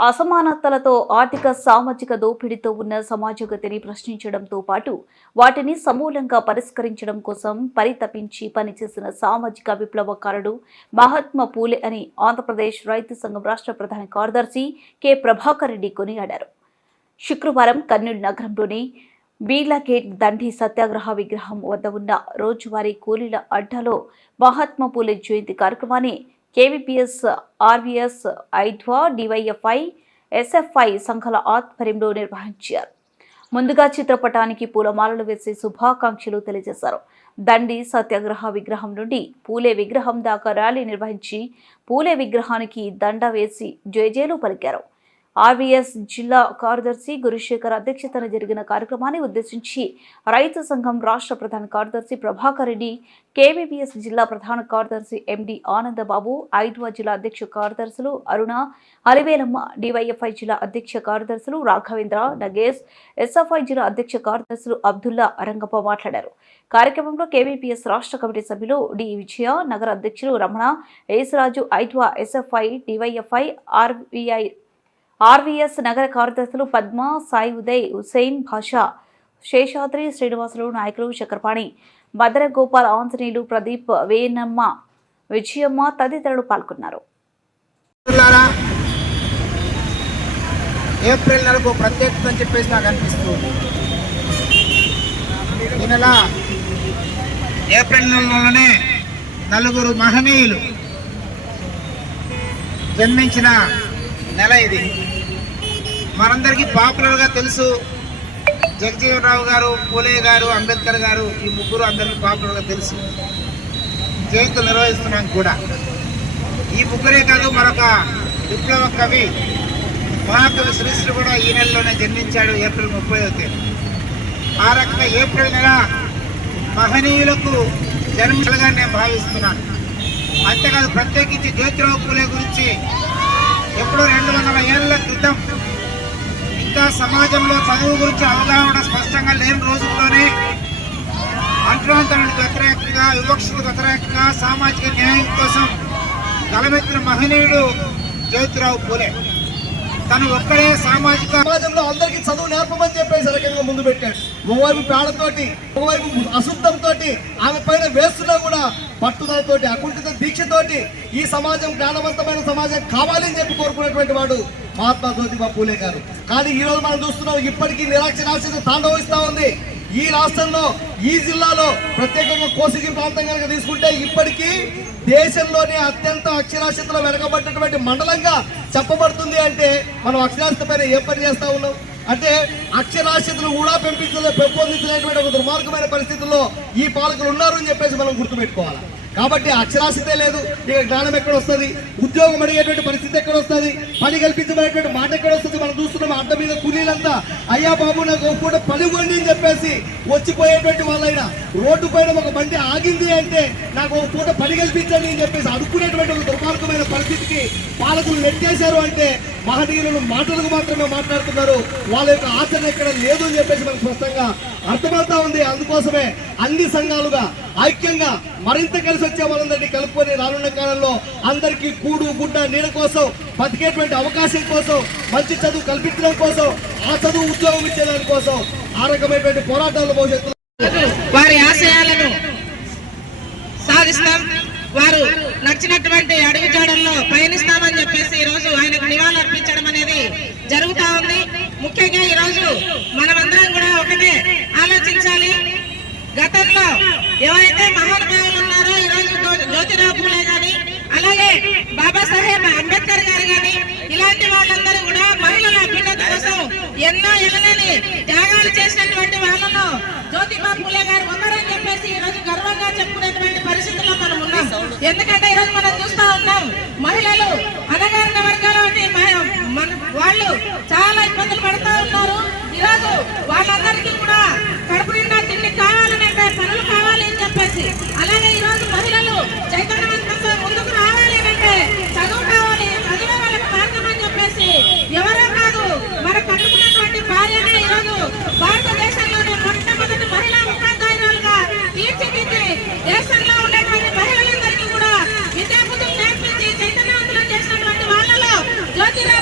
అసమానతలతో ఆర్థిక సామాజిక దోపిడీతో ఉన్న సమాజ గతిని ప్రశ్నించడంతో పాటు వాటిని సమూలంగా పరిష్కరించడం కోసం పరితపించి పనిచేసిన సామాజిక విప్లవకారుడు మహాత్మా పూలే అని ఆంధ్రప్రదేశ్ రైతు సంఘం రాష్ట్ర ప్రధాన కార్యదర్శి కె. ప్రభాకర్ రెడ్డి కొనియాడారు. శుక్రవారం కర్నూలు నగరంలోని బీర్లా గేట్ దండి సత్యాగ్రహ విగ్రహం వద్ద ఉన్న రోజువారీ కూలీల అడ్డాలో మహాత్మా పూలే జయంతి కార్యక్రమాన్ని కేవీపీఎస్ ఆర్వీఎస్ ఐధ్వా డివైఎఫ్ఐ ఎస్ఎఫ్ఐ సంఘాల ఆధ్వర్యంలో నిర్వహించారు. ముందుగా చిత్రపటానికి పూలమాలలు వేసి శుభాకాంక్షలు తెలియజేశారు. దండి సత్యాగ్రహ విగ్రహం నుండి పూలే విగ్రహం దాకా ర్యాలీ నిర్వహించి పూలే విగ్రహానికి దండ వేసి జయజేలు పలికారు. ఆర్వీఎస్ జిల్లా కార్యదర్శి గురుశేఖర్ అధ్యక్షతన జరిగిన కార్యక్రమాన్ని ఉద్దేశించి రైతు సంఘం రాష్ట్ర ప్రధాన కార్యదర్శి ప్రభాకర్ రెడ్డి కేవీపీఎస్ జిల్లా ప్రధాన కార్యదర్శి ఎండి ఆనందబాబు ఐద్వా జిల్లా అధ్యక్ష కార్యదర్శులు అరుణ అలివేలమ్మ డివైఎఫ్ఐ జిల్లా అధ్యక్ష కార్యదర్శులు రాఘవేంద్ర నగేష్ ఎస్ఎఫ్ఐ జిల్లా అధ్యక్ష కార్యదర్శులు అబ్దుల్లా రంగప్ప మాట్లాడారు. కార్యక్రమంలో కేవీపీఎస్ రాష్ట్ర కమిటీ సభ్యులు డి విజయ నగర అధ్యక్షులు రమణ ఏసురాజు ఐద్వా ఎస్ఎఫ్ఐ డివైఎఫ్ఐ ఆర్బీఐ ఆర్వీఎస్ నగర కార్యదర్శులు పద్మ సాయి ఉదయ్ హుసేన్ భాషా శేషాద్రి శ్రీనివాసులు నాయకులు చక్రపాణి భద్రగోపాల్ ఆంజనేయులు ప్రదీప్ వేనమ్మ విజయమ్మ తదితరులు పాల్గొన్నారు. ఏప్రిల్ నెలకు ప్రత్యేకత అని చెప్పేసి నాకు అనిపిస్తుంది. ఈ నెల ఏప్రిల్ నెలలోనే నలుగురు మహనీయులు జన్మించిన నెల ఇది. మనందరికీ పాపులర్గా తెలుసు జగజీవనరావు గారు పూలే గారు అంబేద్కర్ గారు ఈ ముగ్గురు అందరికీ పాపులర్గా తెలుసు. జయంతులు నిర్వహిస్తున్నాం కూడా. ఈ ముగ్గురే కాదు మరొక విప్లవ కవి మహాకవి శ్రీశ్రీ కూడా ఈ నెలలోనే జన్మించాడు ఏప్రిల్ ముప్పై తేదీ. ఆ రకంగా ఏప్రిల్ నెల మహనీయులకు జన్మలుగా నేను భావిస్తున్నాను. అంతేకాదు ప్రత్యేకించి జ్యోతిరావు పూలే గురించి ఎప్పుడో రెండు వందల ఏళ్ళ క్రితం ఇంకా సమాజంలో చదువు గురించి అవగాహన స్పష్టంగా లేని రోజుల్లోనే అంటువంతలకు వ్యతిరేకంగా వివక్షకు వ్యతిరేకంగా సామాజిక న్యాయం కోసం గలమెత్తిన మహనీయుడు జ్యోతిరావు పూలే. తను ఒక్కడే సామాజిక సమాజంలో అందరికీ చదువు నేర్పమని చెప్పేసి రకంగా ముందు పెట్టాడు. ఒకవైపు పేడతోటి ఒకవైపు అశుద్ధంతో ఆమె పైన వేస్తున్నా కూడా పట్టుదలతోటి అకుంఠిత దీక్షతోటి ఈ సమాజం జ్ఞానవంతమైన సమాజం కావాలని చెప్పి కోరుకున్నటువంటి వాడు మహాత్మా జ్యోతిబా పూలే గారు. కానీ ఈ రోజు మనం చూస్తున్నాం ఇప్పటికీ నిరాక్షరాస్యత తాండవిస్తా ఉంది. ఈ రాష్ట్రంలో ఈ జిల్లాలో ప్రత్యేకంగా కోసిగిరి ప్రాంతం కనుక తీసుకుంటే ఇప్పటికీ దేశంలోనే అత్యంత అక్షరాస్యతలో వెనకబడినటువంటి మండలంగా చెప్పబడుతుంది అంటే మనం అక్షరాస్యత పైన ఏ పని చేస్తా ఉన్నాం? అంటే అక్షరాస్యతను కూడా పెంపించలే పెంపొందించినటువంటి ఒక దుర్మార్గమైన పరిస్థితుల్లో ఈ పాలకులు ఉన్నారు అని చెప్పేసి మనం గుర్తుపెట్టుకోవాలి? కాబట్టి అక్షరాస్యతే లేదు. ఇక జ్ఞానం ఎక్కడ వస్తుంది ఉద్యోగం అడిగేటువంటి పరిస్థితి ఎక్కడ వస్తుంది పని కల్పించబడేటువంటి మాట ఎక్కడ వస్తుంది మనం చూస్తున్నాం అంత మీద కూలీలంతా అయ్యా బాబు నాకు ఒక పూట పని ఇవ్వండి అని చెప్పేసి వచ్చిపోయేటువంటి వాళ్ళైనా రోడ్డు పైన ఒక బండి ఆగింది అంటే నాకు ఒక పూట పని కల్పించండి అని చెప్పేసి అడుక్కునేటువంటి ఒక దుర్మార్గమైన పరిస్థితికి పాలకులు నెట్టేశారు అంటే మహనీయులను మాటలకు మాత్రమే మాట్లాడుతున్నారు. వాళ్ళ యొక్క ఆచరణ ఎక్కడ లేదు అని చెప్పేసి మనకు స్పష్టంగా అర్థమవుతా ఉంది. అందుకోసమే అన్ని సంఘాలుగా ఐక్యంగా మరింత కలిసి వచ్చే వాళ్ళందరినీ కలుపుకొని రానున్న కాలంలో అందరికీ కూడు గుడ్డ నీడ కోసం బతికేటువంటి అవకాశం కోసం మంచి చదువు కల్పించడం కోసం ఆ చదువు ఉద్యోగం ఇచ్చేదాని కోసం ఆ రకమైనటువంటి పోరాటాలు భవిష్యత్తులో వారి ఆశయాలను సాధిస్తాం. వారు నచ్చినటువంటి అడుగు జాడల్లో పయనిస్తామని చెప్పేసి ఈ రోజు ఆయనకు నివాళులు అర్పించడం అనేది జరుగుతా ఉంది ముఖ్యంగా ఈ రోజు మనమందరం కూడా ఒకటే ఆలోచించాలి గతంలో ఎవరైతే మహానుభావులు ఉన్నారో ఈ రోజు జ్యో- జ్యోతిరావు పూలే గాని అలాగే బాబాసాహెబ్ అంబేద్కర్ గారు గాని ఇలాంటి వాళ్ళందరూ కూడా మహిళల అభ్యున్నతి కోసం ఎన్నో ఎగలని త్యాగాలు చేసినటువంటి వాళ్ళలో జ్యోతిబా పూలే గారు ఉన్నారని చెప్పేసి ఈ రోజు గర్వంగా చెప్పుకునేటువంటి పరిస్థితుల్లో మనం ఉన్నాం. ఎందుకంటే ఈ రోజు మనం చూస్తా ఉన్నాం మహిళలు అనగారిన వర్గాల వాళ్ళు చాలా Yo tiré